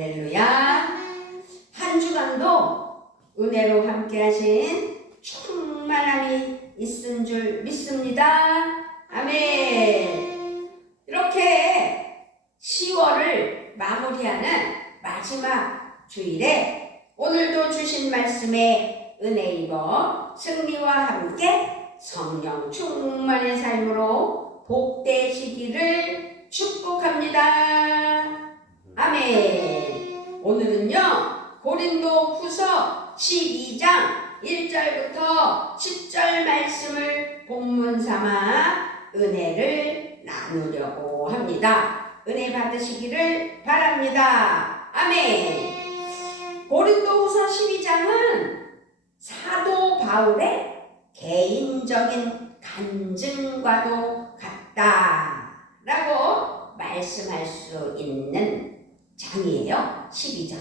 할렐루야. 한 주간도 은혜로 함께 하신 충만함이 있은 줄 믿습니다. 아멘. 이렇게 10월을 마무리하는 마지막 주일에 오늘도 주신 말씀에 은혜 입어 승리와 함께 성령 충만의 삶으로 복되시기를 축복합니다. 아멘. 오늘은요 고린도 후서 12장 1절부터 10절 말씀을 본문 삼아 은혜를 나누려고 합니다. 은혜 받으시기를 바랍니다. 아멘. 고린도 후서 12장은 사도 바울의 개인적인 간증과도 같다라고 말씀할 수 있는 장이에요. 12장.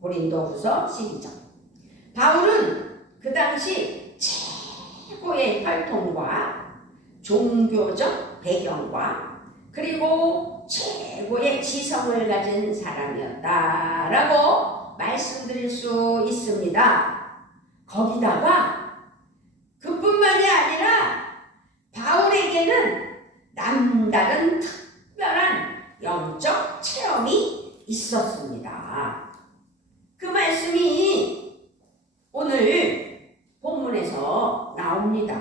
고린도 후서 12장. 바울은 그 당시 최고의 혈통과 종교적 배경과 그리고 최고의 지성을 가진 사람이었다라고 말씀드릴 수 있습니다. 거기다가 그뿐만이 아니라 바울에게는 남다른 특별한 영적 체험이 있었습니다. 그 말씀이 오늘 본문에서 나옵니다.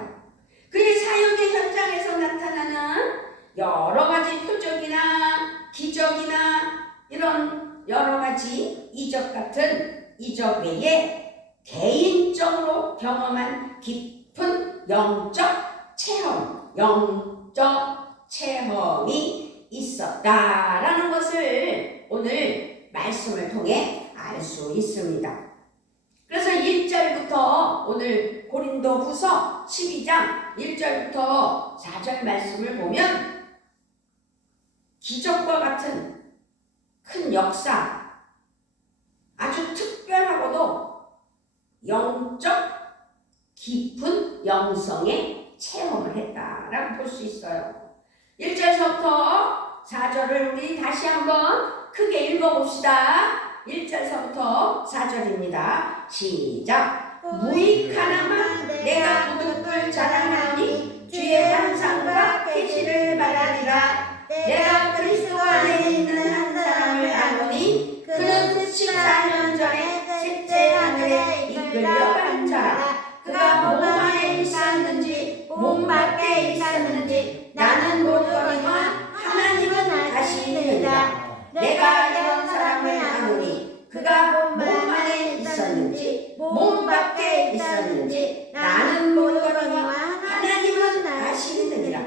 그의 사역의 현장에서 나타나는 여러 가지 표적이나 기적이나 이런 여러 가지 이적 같은 이적 외에 개인적으로 경험한 깊은 영적 체험이 있었다라는 것을 오늘 말씀을 통해 알 수 있습니다. 그래서 1절부터 오늘 고린도 후서 12장 1절부터 4절 말씀을 보면 기적과 같은 큰 역사, 아주 특별하고도 영적 깊은 영성의 체험을 했다라고 볼 수 있어요. 1절서부터 4절을 우리 다시 한번 크게 읽어봅시다. 1절서부터 4절입니다. 시작. 무익하나마 내가 도둑을 자랑하니 주의 환상과 계시를 말하리라. 내가 그리스도 안에 있는 한 사람을 아노니 그는 14년 전에 셋째 하늘에 이끌려간 자라. 그가 몸 안에 있었는지 몸 밖에 있었는지 나는 모르거니와 하나님은 아시느니라. 내가 이런 사람을 아노니 그가 몸 안에 있었는지 몸 밖에 있었는지 나는 모르거니와 하나님은 아시느니라.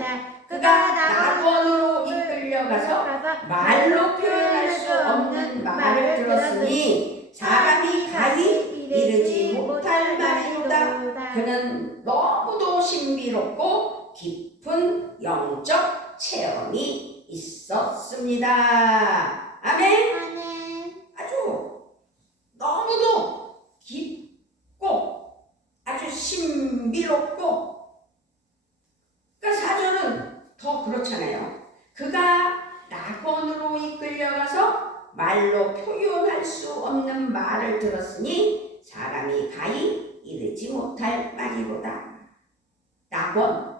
그가 낙원으로 이끌려가서 말로 표현할 수 없는 말을 들었으니 사람이 가히 이르지 못할 말이로다. 그는 너무도 신비롭고 깊은 영적 체험이 있었습니다. 아멘. 아주 너무도 깊고 아주 신비롭고, 그러니까 사절은 더 그렇잖아요. 그가 낙원으로 이끌려가서 말로 표현할 수 없는 말을 들었으니 사람이 가히 이르지 못할 말이로다. 낙원,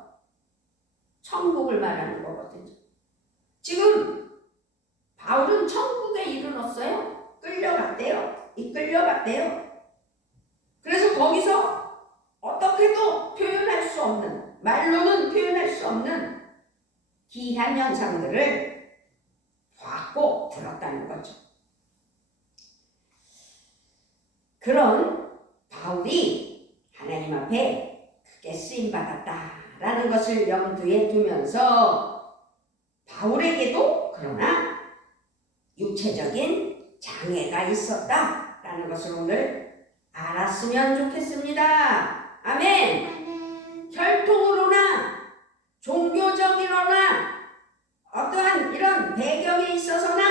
천국을 말하는 거거든요. 지금 바울은 천국에 이르렀어요. 이끌려갔대요. 그래서 거기서 어떻게도 표현할 수 없는, 말로는 표현할 수 없는 기이한 현상들을 봤고 들었다는 거죠. 그런 바울이 하나님 앞에 크게 쓰임받았다라는 것을 염두에 두면서 바울에게도 그러나 육체적인 장애가 있었다라는 것을 오늘 알았으면 좋겠습니다. 아멘. 혈통으로나 종교적이로나 어떠한 이런 배경에 있어서나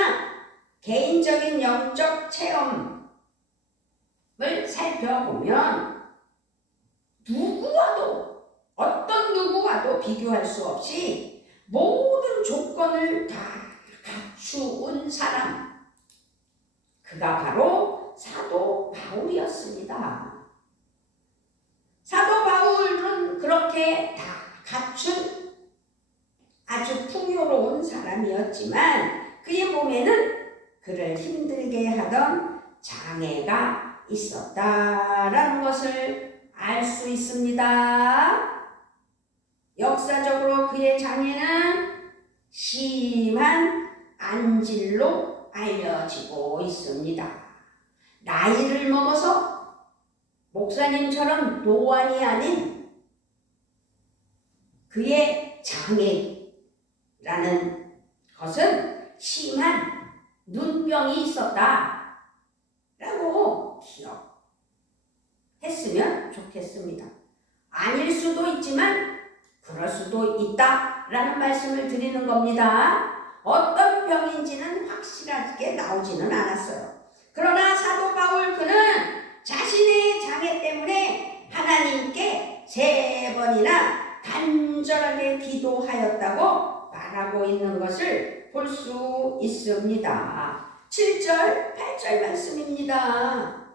개인적인 영적 체험을 살펴보면 어떤 누구와도 비교할 수 없이 모든 조건을 다 갖추은 사람, 그가 바로 사도 바울이었습니다. 사도 바울은 그렇게 다 갖춘 아주 풍요로운 사람이었지만 그의 몸에는 그를 힘들게 하던 장애가 있었다라는 것을 알 수 있습니다. 역사적으로 그의 장애는 심한 안질로 알려지고 있습니다. 나이를 먹어서 목사님처럼 노안이 아닌 그의 장애라는 것은 심한 눈병이 있었다라고 기억했으면 좋겠습니다. 아닐 수도 있지만 그럴 수도 있다라는 말씀을 드리는 겁니다. 어떤 병인지는 확실하게 나오지는 않았어요. 그러나 사도 바울 그는 자신의 장애 때문에 하나님께 3번이나 간절하게 기도하였다고 말하고 있는 것을 볼 수 있습니다. 7절, 8절 말씀입니다.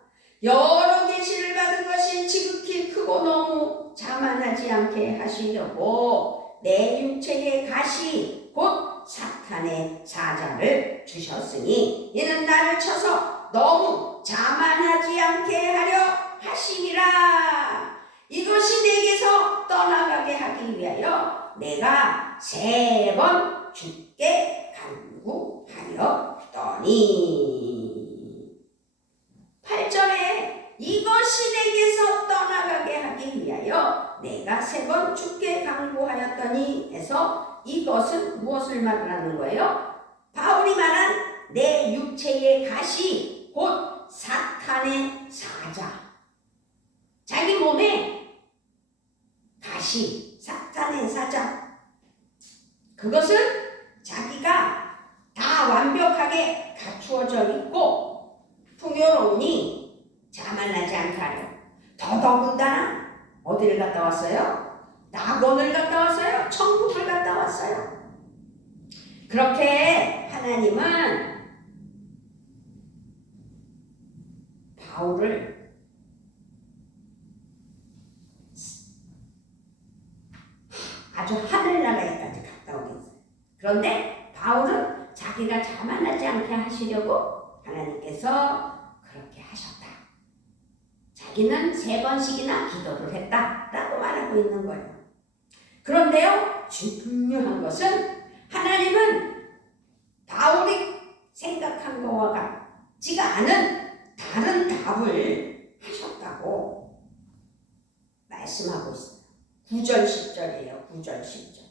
여러 계시를 받은 것이 지극히 크고 너무 자만하지 않게 하시려고 내 육체의 가시 곧 사탄의 사자를 주셨으니 이는 나를 쳐서 너무 자만하지 않게 하려 하심이라. 이것이 내게서 떠나가게 하기 위하여 내가 3번 주께 간구하였더니. 8절에 이것이 내게서 떠나가게 하기 위하여 내가 3번 주께 간구하였더니 해서 이것은 무엇을 말하는 거예요? 바울이 말한 내 육체의 가시 곧 사탄의 사자. 자기 몸에 가시, 사탄의 사자. 그것은 자기가 다 완벽하게 갖추어져 있고 풍요로우니 자만하지 않게 하려. 더더군다나 어디를 갔다 왔어요? 낙원을 갔다 왔어요? 천국을 갔다 왔어요. 그렇게 하나님은 바울을 아주 하늘나라에까지 갔다 오게 했어요. 그런데 바울은 자기가 자만하지 않게 하시려고 하나님께서 그렇게 하셨다. 자기는 3번씩이나 기도를 했다라고 말하고 있는 거예요. 그런데요, 중요한 것은 하나님은 바울이 생각한 것과 같지가 않은 다른 답을 하셨다고 말씀하고 있어요. 9절 10절이에요. 9절 10절.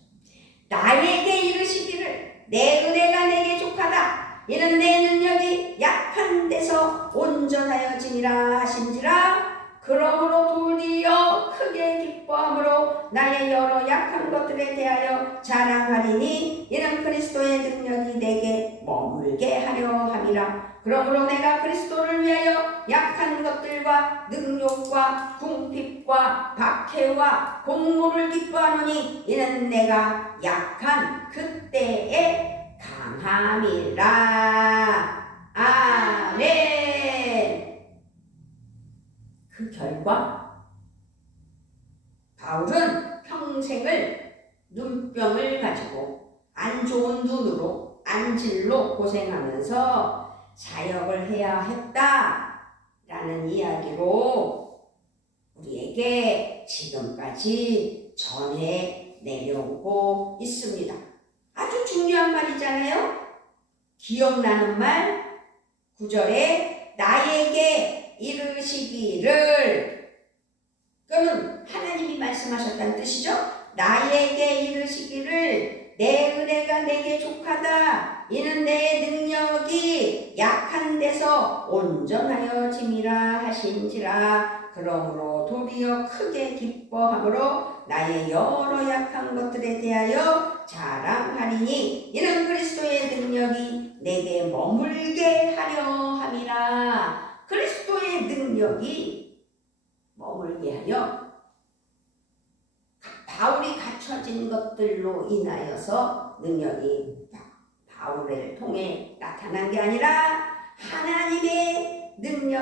나에게 이르시기를 내 은혜가 내게 족하다. 이는 내 능력이 약한 데서 온전하여지니라 하신지라. 그러므로 도리어 크게 기뻐함으로 나의 여러 약한 것들에 대하여 자랑하리니 이는 그리스도의 능력이 내게 머물게 하려 함이라. 그러므로 내가 그리스도를 위하여 약한 것들과 능욕과 궁핍과 박해와 공모를 기뻐하노니 이는 내가 약한 그때의 강함이라. 아멘. 그 결과 바울은 평생을 눈병을 가지고 안 좋은 눈으로 안질로 고생하면서 사역을 해야 했다라는 이야기로 우리에게 지금까지 전해 내려오고 있습니다. 아주 중요한 말이잖아요. 기억나는 말 9절에 나에게 이르시기를, 그러면 하나님이 말씀하셨다는 뜻이죠. 나에게 이르시기를 내 은혜가 내게 족하다. 이는 내 능력이 약한 데서 온전하여짐이라 하신지라. 그러므로 도리어 크게 기뻐함으로 나의 여러 약한 것들에 대하여 자랑하리니 이는 그리스도의 능력이 내게 머물게 하려 함이라. 그리스도의 능력이 머물게 하여 바울이 갖춰진 것들로 인하여서 능력이 바울을 통해 나타난 게 아니라 하나님의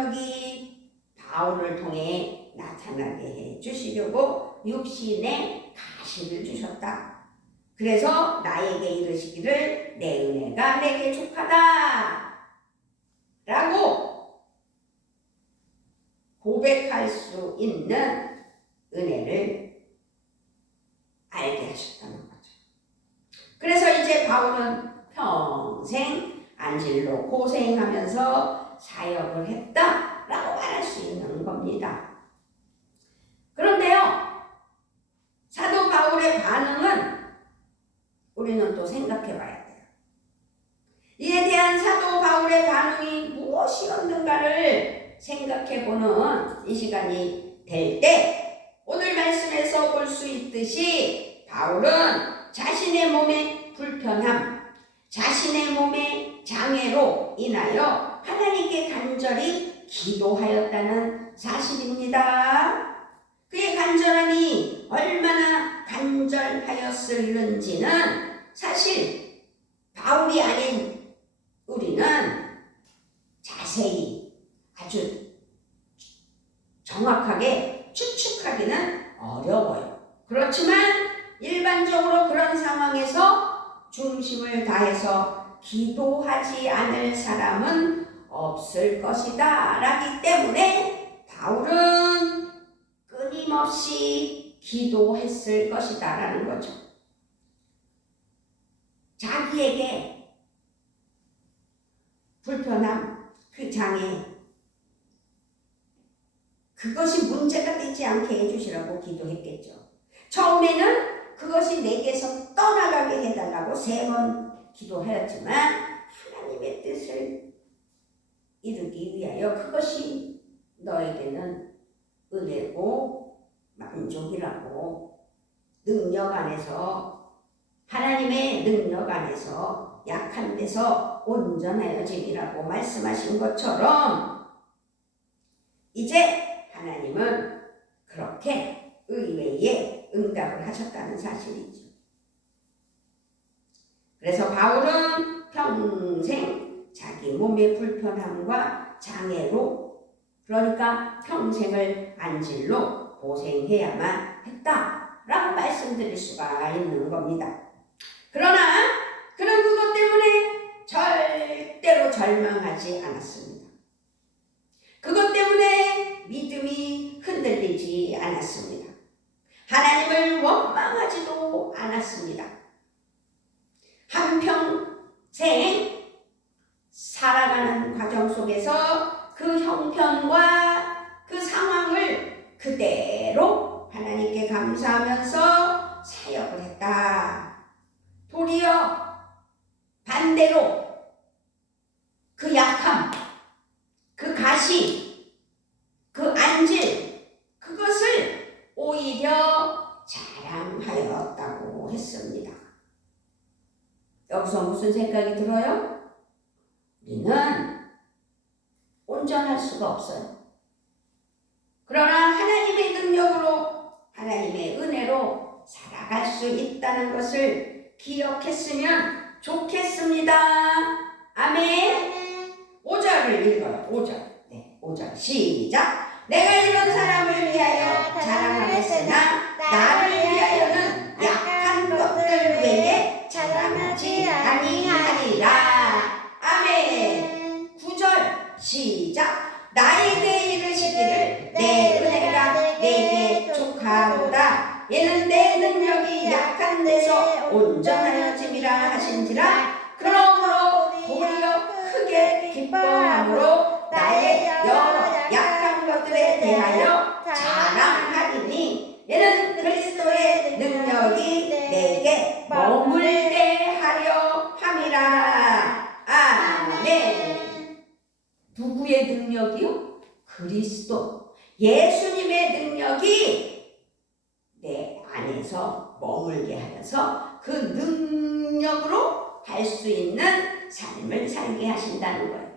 능력이 바울을 통해 나타나게 해 주시려고 육신의 가시를 주셨다. 그래서 나에게 이르시기를 내 은혜가 내게 족하다 라고 고백할 수 있는 은혜를 알게 하셨다는 거죠. 그래서 이제 바울은 평생 안질로 고생하면서 사역을 했다라고 말할 수 있는 겁니다. 그런데요, 사도 바울의 반응은 우리는 또 생각해 봐야 돼요. 이에 대한 사도 바울의 반응이 무엇이었는가를 생각해 보는 이 시간이 될 때, 오늘 말씀에서 볼 수 있듯이 바울은 자신의 몸의 불편함, 자신의 몸의 장애로 인하여 하나님께 간절히 기도하였다는 사실입니다. 그의 간절함이 얼마나 간절하였을는지는 사실 바울이 아닌 우리는 자세히 아주 정확하게 추측하기는 어려워요. 그렇지만 일반적으로 그런 상황에서 중심을 다해서 기도하지 않을 사람은 없을 것이다 라기 때문에 바울은 끊임없이 기도했을 것이다 라는 거죠. 자기에게 불편함, 그 장애, 그것이 문제가 되지 않게 해주시라고 기도했겠죠. 처음에는 그것이 내게서 떠나가게 해달라고 3번 기도하였지만 하나님의 뜻을 이루기 위하여 그것이 너에게는 은혜고 만족이라고, 능력 안에서, 하나님의 능력 안에서 약한 데서 온전하여짐이라고 말씀하신 것처럼 이제 하나님은 그렇게 의외의 응답을 하셨다는 사실이죠. 그래서 바울은 평생 자기 몸의 불편함과 장애로, 그러니까 평생을 안질로 고생해야만 했다라고 말씀드릴 수가 있는 겁니다. 그러나 그는 그것 때문에 절대로 절망하지 않았습니다. 그것 때문에 믿음이 흔들리지 않았습니다. 하나님을 원망하지도 않았습니다. 한평생 살아가는 과정 속에서 그 형편과 그 상황을 그대로 하나님께 감사하면서 사역을 했다. 도리어 반대로 그 약함, 그 가시, 그 안질, 그것을 오히려 자랑하였다고 했습니다. 여기서 무슨 생각이 들어요? 우리는 온전할 수가 없어요. 그러나 하나님의 능력으로, 하나님의 은혜로 살아갈 수 있다는 것을 기억했으면 좋겠습니다. 아멘. 5절을 읽어요. 5절. 네, 5절 시작. 내가 이런 사람을 위하여 자랑하였으나 나를 위하여는 약한 것들 외에 자랑하지 아니하리라. 아멘. 9절 시작. 나에게 이르시기를 내 은혜가 내게 족하도다. 이는 내 능력이 약한 데서 온전하여짐이라 하신지라. 그러므로 도리어 크게 기뻐함으로 나의 여러 약한 것들에 대하여 자랑하리니 이는 그리스도의 능력이 내게 머물게 하려 함이라. 아멘. 누구의 능력이요? 그리스도, 예수님의 능력이 내 안에서 머물게 하여서 그 능력으로 할 수 있는 삶을 살게 하신다는 거예요.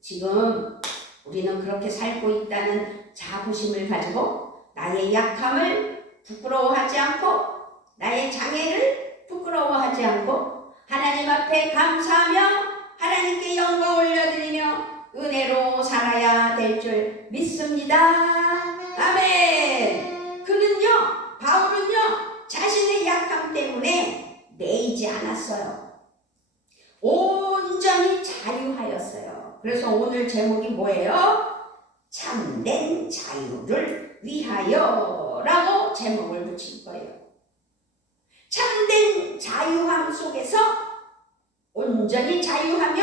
지금 우리는 그렇게 살고 있다는 자부심을 가지고 나의 약함을 부끄러워하지 않고, 나의 장애를 부끄러워하지 않고 하나님 앞에 감사하며 하나님께 영광 올려드리며 은혜로 그래서 오늘 제목이 뭐예요? 참된 자유를 위하여 라고 제목을 붙인 거예요. 참된 자유함 속에서 온전히 자유하며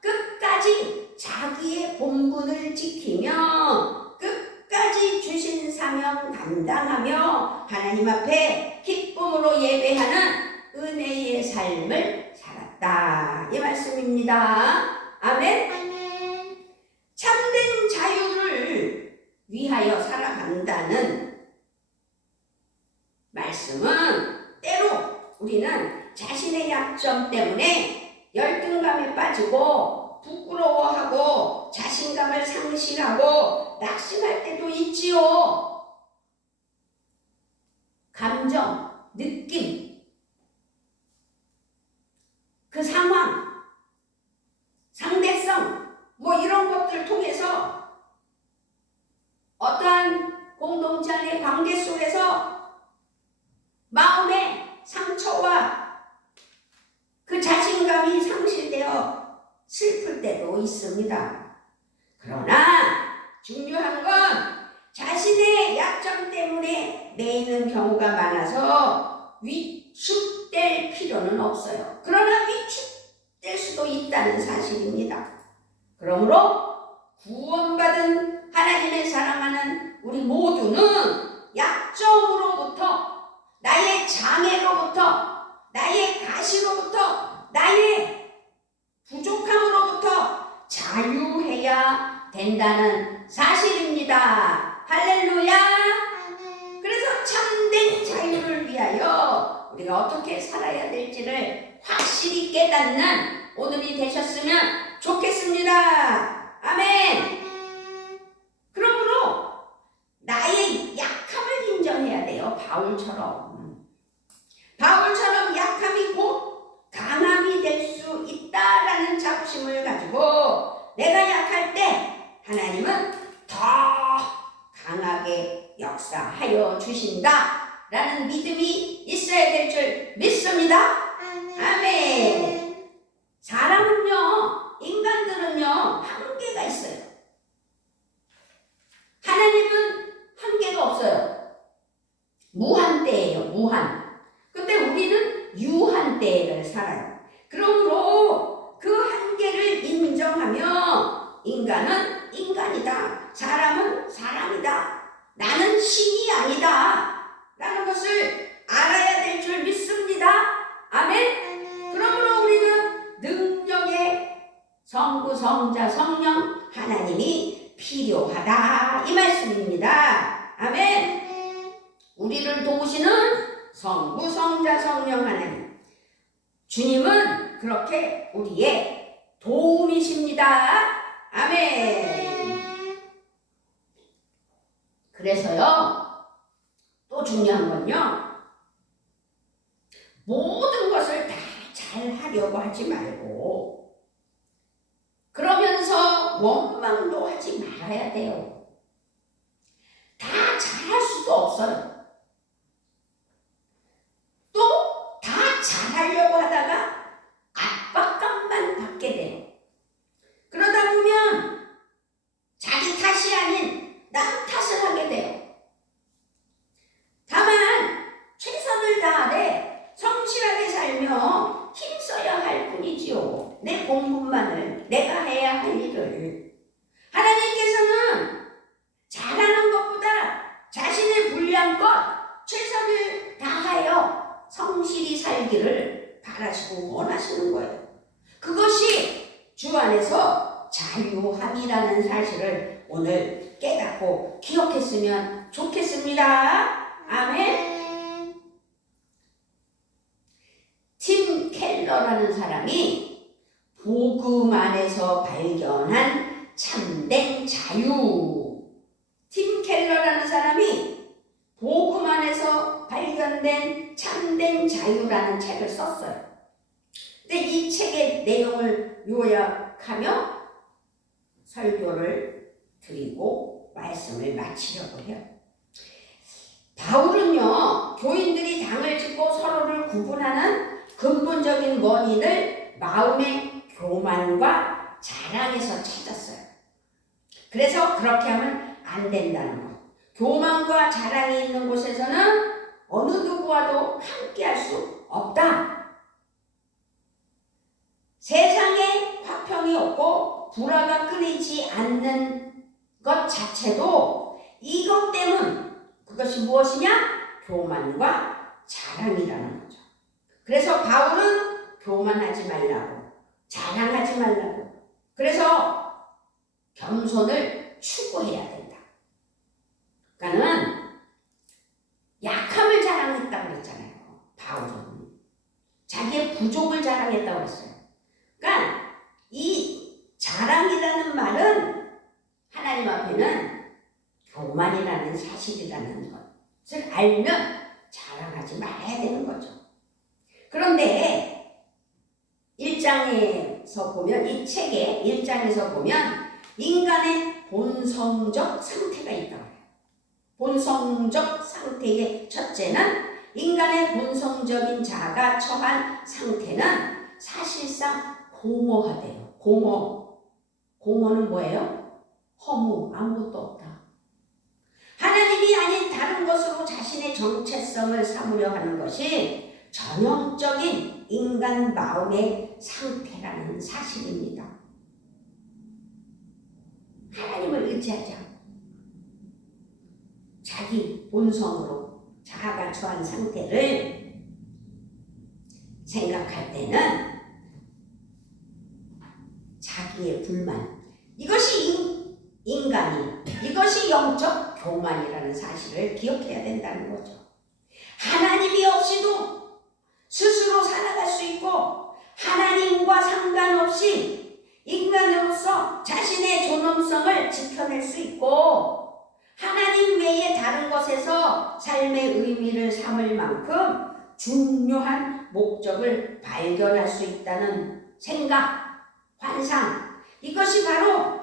끝까지 자기의 본분을 지키며 끝까지 주신 사명 감당하며 하나님 앞에 기쁨으로 예배하는 은혜의 삶을 살았다. 이 말씀입니다. 아멘. 아멘. 참된 자유를 위하여 살아간다는 말씀은 때로 우리는 자신의 약점 때문에 열등감에 빠지고 부끄러워하고 자신감을 상실하고 낙심할 때도 있지요. 감정, 느낌, 그 상황, 상대성 뭐 이런 것들 통해서 어떠한 공동체 안의 관계 속에서 마음의 상처와 그 자신감이 상실되어 슬플 때도 있습니다. 그러나 중요한 건 자신의 약점 때문에 매이는 경우가 많아서 위축될 필요는 없어요. 그러나 위축될 수도 있다는 사실입니다. 그러므로 구원받은 하나님의 사랑하는 우리 모두는 약점으로부터, 나의 장애로부터, 나의 가시로부터, 나의 부족함으로부터 자유해야 된다는 사실입니다. 할렐루야. 그래서 참된 자유를 위하여 우리가 어떻게 살아야 될지를 확실히 깨닫는 오늘이 되셨으면 좋겠습니다. 아멘. 그러므로 나의 약함을 인정해야 돼요. 바울처럼 약함이 곧 강함이 될 수 있다라는 자부심을 가지고 내가 약할 때 하나님은 더 강하게 역사하여 주신다라는 믿음이 있어야 될 줄 믿습니다. 아멘. 사람은요, 인간들은요 한계가 있어요. 하나님은 한계가 없어요. 무한대예요. 무한. 근데 우리는 유한대를 살아요. 그러므로 그 한계를 인정하며 인간은 인간이다. 사람은 사람이다. 나는 신이 아니다. 라는 것을 알아야 될 줄 믿습니다. 아멘. 그러므로 우리는 능력의 성부, 성자, 성령 하나님이 필요하다. 이 말씀입니다. 아멘. 우리를 도우시는 성부, 성자, 성령 하나님. 주님은 그렇게 우리의 도움이십니다. 아멘. 그래서요, 또 중요한 건요, 모든 것을 다 잘하려고 하지 말고 그러면서 원망도 하지 말아야 돼요. 다 잘할 수도 없어요. 또 다 잘하려고 하다가 압박감만 받게 돼요. 그러다 보면 자기 탓이 아닌 남 탓을 하게 돼요. 다만 최선을 다하되 성실하게 살며 힘써야 할 뿐이지요. 내 본분만을, 내가 해야 할 일을. 하나님께서는 잘하는 것보다 자신의 분량껏 최선을 다하여 성실히 살기를 바라시고 원하시는 거예요. 그것이 주 안에서 자유함이라는 사실을 오늘 깨닫고 기억했으면 좋겠습니다. 아멘. 팀 켈러라는 사람이 복음 안에서 발견한 참된 자유. 팀 켈러라는 사람이 복음 안에서 발견된 참된 자유라는 책을 썼어요. 근데 이 책의 내용을 요약하며 설교를 드리고 말씀을 마치려고 해요. 바울은요, 교인들이 당을 짓고 서로를 구분하는 근본적인 원인을 마음의 교만과 자랑에서 찾았어요. 그래서 그렇게 하면 안 된다는 것. 교만과 자랑이 있는 곳에서는 어느 누구와도 함께할 수 없다. 세상에 화평이 없고 불화가 끊이지 않는 것 자체도 이것 때문, 그것이 무엇이냐? 교만과 자랑이라는 거죠. 그래서 바울은 교만하지 말라고, 자랑하지 말라고, 그래서 겸손을 추구해야 된다. 그러니까는 약함을 자랑했다고 그랬잖아요. 바울은 자기의 부족을 자랑했다고 했어요. 그러니까 이 자랑이라는 말은 하나님 앞에는 교만이라는 사실이라는 것을 알면 자랑하지 말아야 되는 거죠. 그런데 1장에서 보면, 이 책의 1장에서 보면 인간의 본성적 상태가 있다고 해요. 본성적 상태의 첫째는, 인간의 본성적인 자가 처한 상태는 사실상 공허하대요. 공허는 뭐예요? 허무, 아무것도 없다. 하나님이 아닌 다른 것으로 자신의 정체성을 삼으려 하는 것이 전형적인 인간 마음의 상태라는 사실입니다. 하나님을 의지하지 않고 자기 본성으로 자아가 처한 상태를 생각할 때는 자기의 불만, 이것이 이것이 영적 교만이라는 사실을 기억해야 된다는 거죠. 하나님이 없이도 스스로 살아갈 수 있고, 하나님과 상관없이 인간으로서 자신의 존엄성을 지켜낼 수 있고, 하나님 외에 다른 것에서 삶의 의미를 삼을 만큼 중요한 목적을 발견할 수 있다는 생각, 환상, 이것이 바로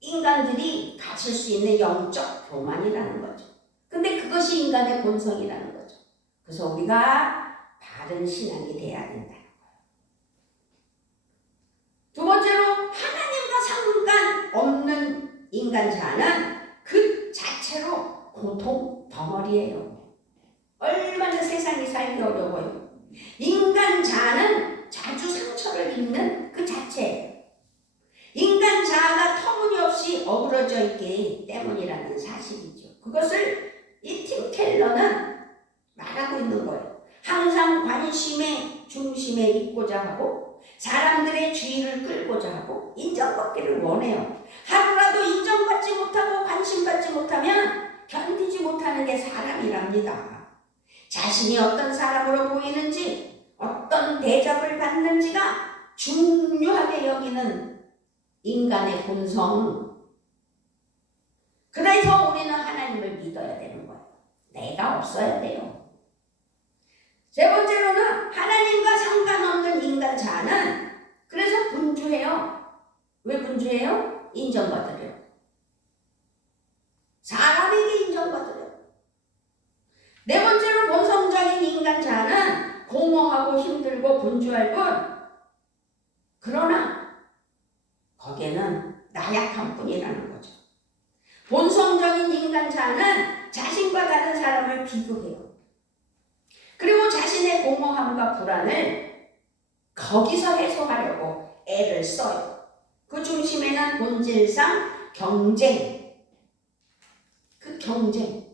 인간들이 가질 수 있는 영적 교만이라는 거죠. 근데 그것이 인간의 본성이라는 거죠. 그래서 우리가 바른 신앙이 돼야 된다는 거예요. 두 번째로, 하나님과 상관없는 인간 자는 그 자체로 고통 덩어리예요. 얼마나 세상이 살기 어려워요. 인간 자는 자주 상처를 입는 그 자체예요. 인간 자아가 터무니없이 어우러져 있기 때문이라는 사실이죠. 그것을 이 팀 켈러는 말하고 있는 거예요. 항상 관심의 중심에 있고자 하고, 사람들의 주의를 끌고자 하고, 인정받기를 원해요. 하루라도 인정받지 못하고 관심받지 못하면 견디지 못하는 게 사람이랍니다. 자신이 어떤 사람으로 보이는지, 어떤 대접을 받는지가 중요하게 여기는 인간의 본성. 그래서 우리는 하나님을 믿어야 되는 거예요. 내가 없어야 돼요. 세 번째로는, 하나님과 상관없는 인간 자는 그래서 분주해요. 왜 분주해요? 인정받으려. 사람에게 인정받으려. 네 번째로, 본성적인 인간 자는 공허하고 힘들고 분주할 뿐, 그러나 거기에는 나약한 뿐이라는 거죠. 본성적인 인간 자는 자신과 다른 사람을 비교해요. 그리고 자신의 공허함과 불안을 거기서 해소하려고 애를 써요. 그 중심에는 본질상 경쟁, 그 경쟁,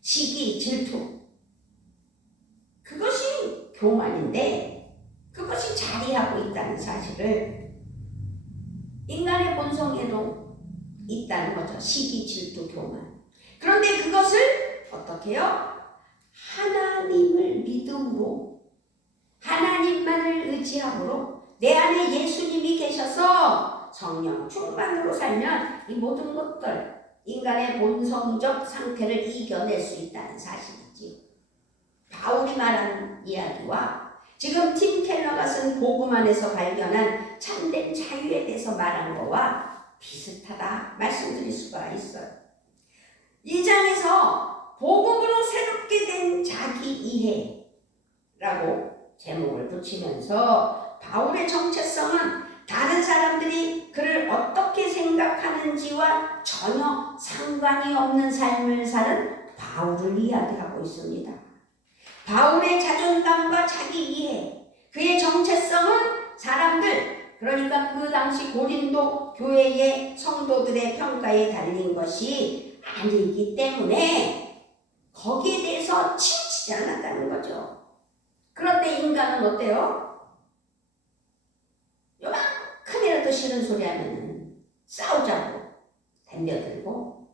시기, 질투, 그것이 교만인데, 그것이 자리하고 있다는 사실을 인간의 본성에도 있다는 거죠. 시기, 질투, 교만. 그런데 그것을 어떻게 해요? 하나님을 믿음으로, 하나님만을 의지함으로, 내 안에 예수님이 계셔서 성령 충만으로 살면 이 모든 것들, 인간의 본성적 상태를 이겨낼 수 있다는 사실이지. 바울이 말한 이야기와 지금 팀 켈러가 쓴 복음 안에서 발견한 참된 자유에 대해서 말한 거와 비슷하다 말씀드릴 수가 있어요. 이 장에서 복음으로 새롭게 된 자기 이해라고 제목을 붙이면서 바울의 정체성은 다른 전혀 상관이 없는 삶을 사는 바울을 이야기하고 있습니다. 바울의 자존감과 자기 이해, 그의 정체성은 사람들, 그러니까 그 당시 고린도 교회의 성도들의 평가에 달린 것이 아니기 때문에 거기에 대해서 치우치지 않았다는 거죠. 그런데 인간은 어때요? 요만큼이라도 싫은 소리 하면 싸우자고 덤벼들고,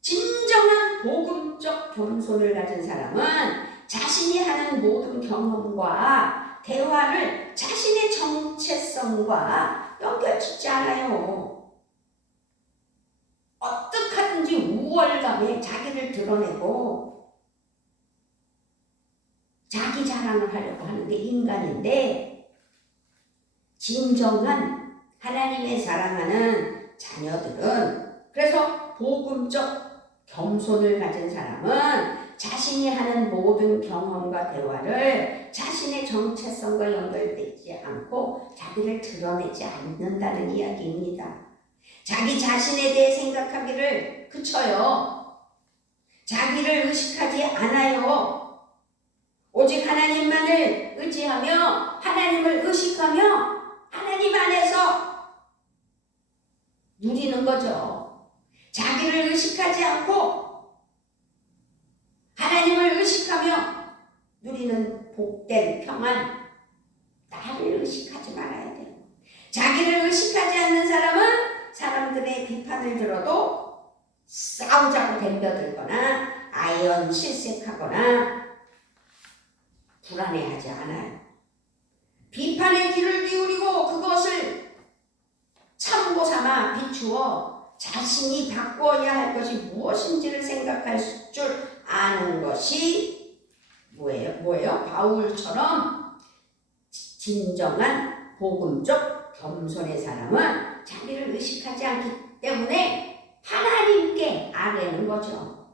진정한 복음적 겸손을 가진 사람은 자신이 하는 모든 경험과 대화를 자신의 정체성과 연결짓지 않아요. 어떻게 하든지 우월감에 자기를 드러내고 자기 자랑을 하려고 하는 게 인간인데, 진정한 하나님의 사랑하는 자녀들은, 그래서 복음적 겸손을 가진 사람은 자신이 하는 모든 경험과 대화를 자신의 정체성과 연결되지 않고 자기를 드러내지 않는다는 이야기입니다. 자기 자신에 대해 생각하기를 그쳐요. 자기를 의식하지 않아요. 오직 하나님만을 의지하며 하나님을 의식하며 하나님 안에서 누리는 거죠. 자기를 의식하지 않고 하나님을 의식하며 누리는 복된 평안, 나를 의식하지 말아야 돼요. 자기를 의식하지 않는 사람은 사람들의 비판을 들어도 싸우자고 덤벼들거나 아연 실색하거나 불안해하지 않아요. 비판의 귀를 기울이고 그것을 참고 삼아 비추어 자신이 바꿔야 할 것이 무엇인지를 생각할 줄 아는 것이 뭐예요? 바울처럼 진정한 복음적 겸손의 사람은 자기를 의식하지 않기 때문에 하나님께 아뢰는 거죠.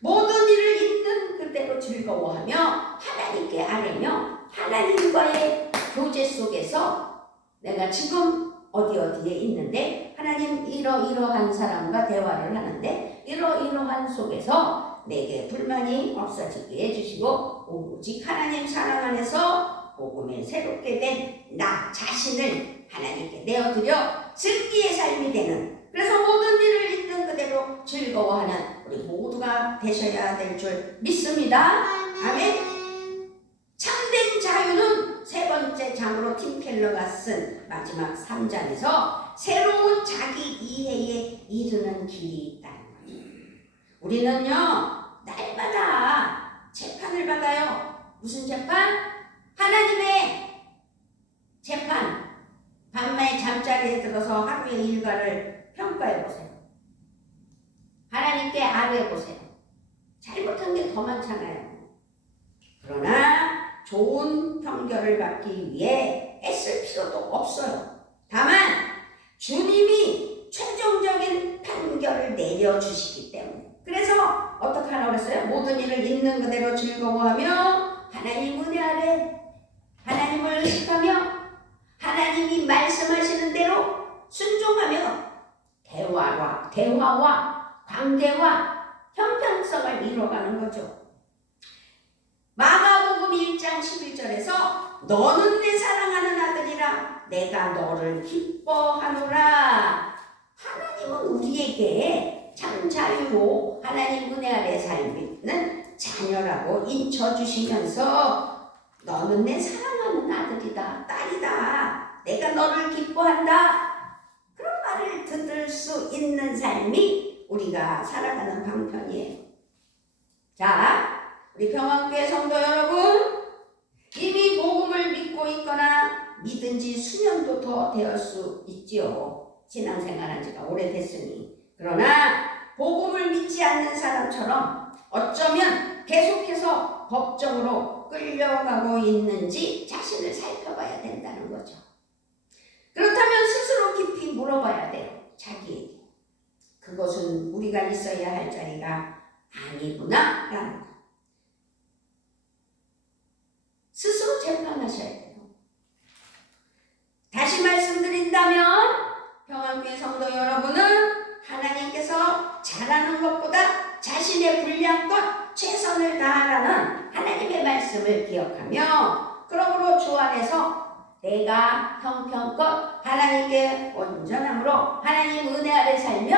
모든 일을 있는 그대로 즐거워하며 하나님께 아뢰며 하나님과의 교제 속에서 내가 지금 어디에 있는데 하나님 이러이러한 사람과 대화를 하는데 이러이러한 속에서 내게 불만이 없어지게 해주시고 오직 하나님 사랑 안에서 복음에 새롭게 된 나 자신을 하나님께 내어드려 승리의 삶이 되는, 그래서 모든 일을 있는 그대로 즐거워하는 우리 모두가 되셔야 될 줄 믿습니다. 아멘. 참된 자유는 세 번째 장으로 팀 켈러가 쓴 마지막 3장에서 새로운 자기 이해에 이르는 길이 있다는 거예요. 우리는요 날마다 재판을 받아요. 무슨 재판? 하나님의 재판. 밤에 잠자리에 들어서 하루의 일과를 평가해 보세요. 하나님께 아뢰어 보세요. 잘못한 게 더 많잖아요. 그러나 좋은 평결을 받기 위해 애쓸 필요도 없어요. 다만 주님이 최종적인 판결을 내려주시기 때문에. 그래서 어떻게 하라고 그랬어요? 모든 일을 있는 그대로 즐거워하며 하나님 은혜 아래 하나님을 의식하며 하나님이 말씀하시는 대로 순종하며 대화와 관계와 형평성을 이뤄가는 거죠. 마가복음 1장 11절에서 너는 내 사랑하는 아들이라 내가 너를 기뻐하노라. 하나님은 우리에게 참 자유로 하나님 은혜 아래 살는 자녀라고 인쳐주시면서 너는 내 사랑하는 아들이다, 딸이다, 내가 너를 기뻐한다, 그런 말을 들을 수 있는 삶이 우리가 살아가는 방편이에요. 자, 우리 평안교회 성도 여러분, 이미 복음을 믿고 있거나 믿은 지 수년도 더 되었을 수 있지요. 신앙생활한 지가 오래됐으니. 그러나 복음을 믿지 않는 사람처럼 어쩌면 계속해서 법정으로 끌려가고 있는지 자신을 살펴봐야 된다는 거죠. 그렇다면 스스로 깊이 물어봐야 돼요. 자기에게. 그것은 우리가 있어야 할 자리가 아니구나 라는 거. 스스로 재판하셔야 돼요. 다시 되며 그러므로 주 안에서 내가 형편껏 하나님께 온전함으로 하나님 은혜 아래 살며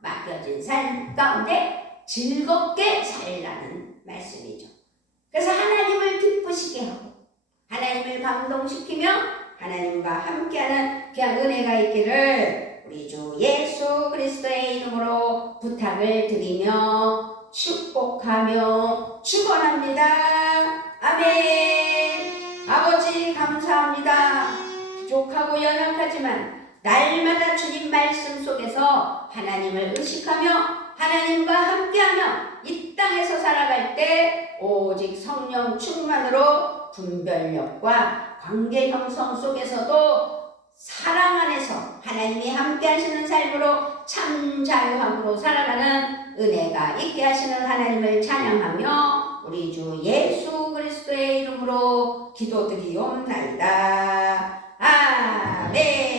맡겨진 삶 가운데 즐겁게 살라는 말씀이죠. 그래서 하나님을 기쁘시게 하고 하나님을 감동시키며 하나님과 함께하는 귀한 은혜가 있기를 우리 주 예수 그리스도의 이름으로 부탁을 드리며 축복하며 축원합니다. 아멘. 아버지 감사합니다. 부족하고 연약하지만 날마다 주님 말씀 속에서 하나님을 의식하며 하나님과 함께하며 이 땅에서 살아갈 때 오직 성령 충만으로 분별력과 관계 형성 속에서도 사랑 안에서 하나님이 함께 하시는 삶으로 참 자유함으로 살아가는 은혜가 있게 하시는 하나님을 찬양하며 우리 주 예수 그리스도의 이름으로 기도드리옵나이다. 아멘.